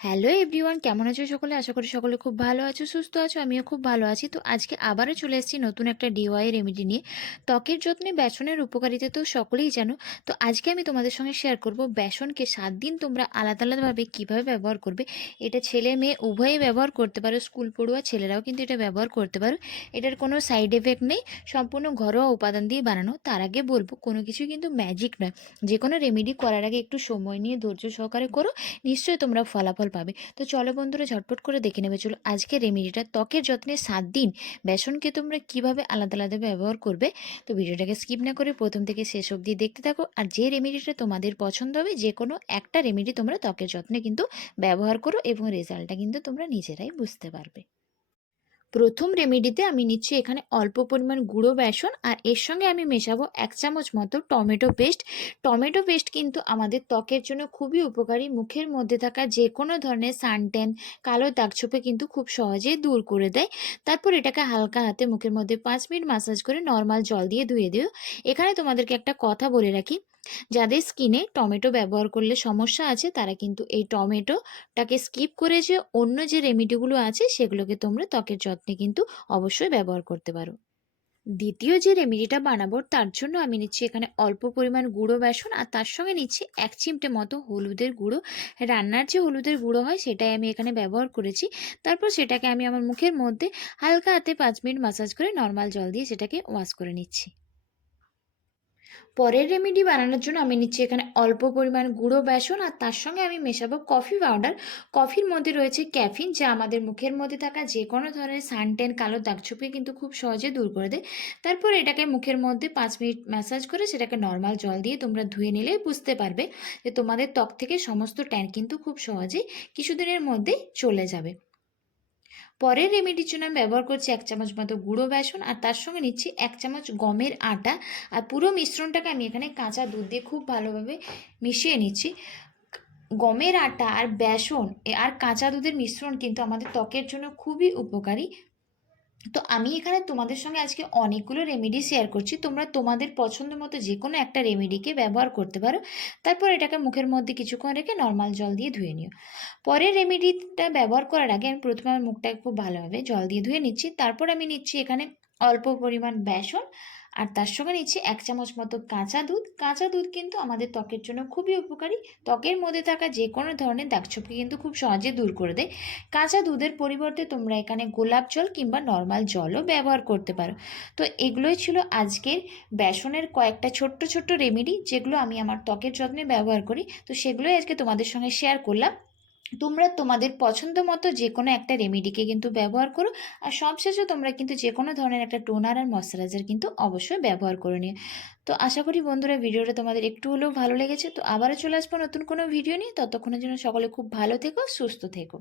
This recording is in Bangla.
হ্যালো এভরিওয়ান, কেমন আছো সকলে? আশা করি সকলে খুব ভালো আছো, সুস্থ আছো। আমিও খুব ভালো আছি। তো আজকে আবারও চলে এসেছি নতুন একটা ডিওয়াই রেমেডি নিয়ে। ত্বকের যত্নে বেসনের উপকারিতা তো সকলেই জানো। তো আজকে আমি তোমাদের সঙ্গে শেয়ার করব বেসনকে 7 দিন তোমরা আলাদা আলাদাভাবে কীভাবে ব্যবহার করবে। এটা ছেলে মেয়ে উভয়েই ব্যবহার করতে পারো, স্কুল পড়ুয়া ছেলেরাও কিন্তু এটা ব্যবহার করতে পারো। এটার কোনো সাইড এফেক্ট নেই, সম্পূর্ণ ঘরোয়া উপাদান দিয়ে বানানো। তার আগে বলবো, কোনো কিছু কিন্তু ম্যাজিক নয়। যে কোনো রেমেডি করার আগে একটু সময় নিয়ে ধৈর্য সহকারে করো, নিশ্চয়ই তোমরা ফলাফল পাবে। তো চলো বন্ধুরা, ঝটপট করে দেখে নেবে। চলো আজকের রেমেডিটা, ত্বকের যত্নে 7 দিন বেসনকে তোমরা কিভাবে আলাদা আলাদা ব্যবহার করবে। তো ভিডিওটাকে স্কিপ না করে প্রথম থেকে শেষ অবধি দেখতে থাকো। আর যে রেমেডিটা তোমাদের পছন্দ হবে, যে কোনো একটা রেমেডি তোমরা ত্বকের যত্নে কিন্তু ব্যবহার করো এবং রেজাল্টটা কিন্তু তোমরা নিজেরাই বুঝতে পারবে। প্রথম রেমেডিতে আমি নিচ্ছি এখানে অল্প পরিমাণ গুঁড়ো বেসন, আর এর সঙ্গে আমি মেশাবো 1 চামচ মতো টমেটো পেস্ট। টমেটো পেস্ট কিন্তু আমাদের ত্বকের জন্য খুবই উপকারী। মুখের মধ্যে থাকা যে কোনো ধরনের সানট্যান, কালো দাগছোপে কিন্তু খুব সহজেই দূর করে দেয়। তারপর এটাকে হালকা হাতে মুখের মধ্যে 5 মিনিট মাসাজ করে নর্মাল জল দিয়ে ধুয়ে দিও। এখানে তোমাদেরকে একটা কথা বলে রাখি, যাদের স্কিনে টমেটো ব্যবহার করলে সমস্যা আছে, তারা কিন্তু এই টমেটোটাকে স্কিপ করে যে অন্য যে রেমেডিগুলো আছে সেগুলোকে তোমরা ত্বকের যত্নে কিন্তু অবশ্যই ব্যবহার করতে পারো। দ্বিতীয় যে রেমেডিটা বানাবো তার জন্য আমি নিচ্ছি এখানে অল্প পরিমাণ গুঁড়ো বেসন, আর তার সঙ্গে নিচ্ছি 1 চিমটে মতো হলুদের গুঁড়ো। রান্নার যে হলুদের গুঁড়ো হয় সেটাই আমি এখানে ব্যবহার করেছি। তারপর সেটাকে আমি আমার মুখের মধ্যে হালকা হাতে 5 মিনিট মাসাজ করে নর্মাল জল দিয়ে সেটাকে ওয়াশ করে নিচ্ছি। পরের রেমেডি বানানোর জন্য আমি নিচ্ছি এখানে অল্প পরিমাণ গুঁড়ো বেসন, আর তার সঙ্গে আমি মেশাবো কফি পাউডার। কফির মধ্যে রয়েছে ক্যাফিন, যা আমাদের মুখের মধ্যে থাকা যে কোনো ধরনের সানটেন, কালো দাগছোপকে কিন্তু খুব সহজে দূর করে দেয়। তারপর এটাকে মুখের মধ্যে 5 মিনিট ম্যাসাজ করে সেটাকে নর্মাল জল দিয়ে তোমরা ধুয়ে নিলেই বুঝতে পারবে যে তোমাদের ত্বক থেকে সমস্ত ট্যান কিন্তু খুব সহজেই কিছুদিনের মধ্যেই চলে যাবে। পরের রেমেডির জন্য আমি ব্যবহার করছি 1 চামচ মতো গুঁড়ো বেসন, আর তার সঙ্গে নিচ্ছি 1 চামচ গমের আটা। আর পুরো মিশ্রণটাকে আমি এখানে কাঁচা দুধ দিয়ে খুব ভালোভাবে মিশিয়ে নিচ্ছি। গমের আটা আর বেসন আর কাঁচা দুধের মিশ্রণ কিন্তু আমাদের ত্বকের জন্য খুবই উপকারী। তো আমি এখানে তোমাদের সঙ্গে আজকে অনেকগুলো রেমেডি শেয়ার করছি। তোমরা তোমাদের পছন্দ মতো যে কোনো একটা রেমেডিকে ব্যবহার করতে পারো। তারপর এটাকে মুখের মধ্যে কিছুক্ষণ রেখে নর্মাল জল দিয়ে ধুয়ে নিও। পরের রেমেডিটা ব্যবহার করার আগে আমি প্রথমে আমার মুখটাকে খুব ভালোভাবে জল দিয়ে ধুয়ে নিচ্ছি। তারপর আমি নিচ্ছি এখানে অল্প পরিমাণ বেসন, আর তার সঙ্গে নিচ্ছি 1 চামচ মতো কাঁচা দুধ। কাঁচা দুধ কিন্তু আমাদের ত্বকের জন্য খুবই উপকারী। ত্বকের মধ্যে থাকা যে কোনো ধরনের দাগছোপকে কিন্তু খুব সহজে দূর করে দেয়। কাঁচা দুধের পরিবর্তে তোমরা এখানে গোলাপ জল কিংবা নর্মাল জলও ব্যবহার করতে পারো। তো এগুলোই ছিল আজকের বেসনের কয়েকটা ছোট্ট ছোট্ট রেমেডি, যেগুলো আমি আমার ত্বকের যত্নে ব্যবহার করি। তো সেগুলোই আজকে তোমাদের সঙ্গে শেয়ার করলাম। তোমরা তোমাদের পছন্দ মতো যে কোনো একটা রেমেডিকে কিন্তু ব্যবহার করো। আর সবশেষে তোমরা কিন্তু যে কোনো ধরনের একটা টোনার আর ময়শ্চারাইজার কিন্তু অবশ্যই ব্যবহার করে নিও। তো আশা করি বন্ধুরা, ভিডিওটা তোমাদের একটু হলেও ভালো লেগেছে। তো আবারও চলে আসবো নতুন কোনো ভিডিও নিয়ে। ততক্ষণের জন্য সকলে খুব ভালো থেকো, সুস্থ থেকো।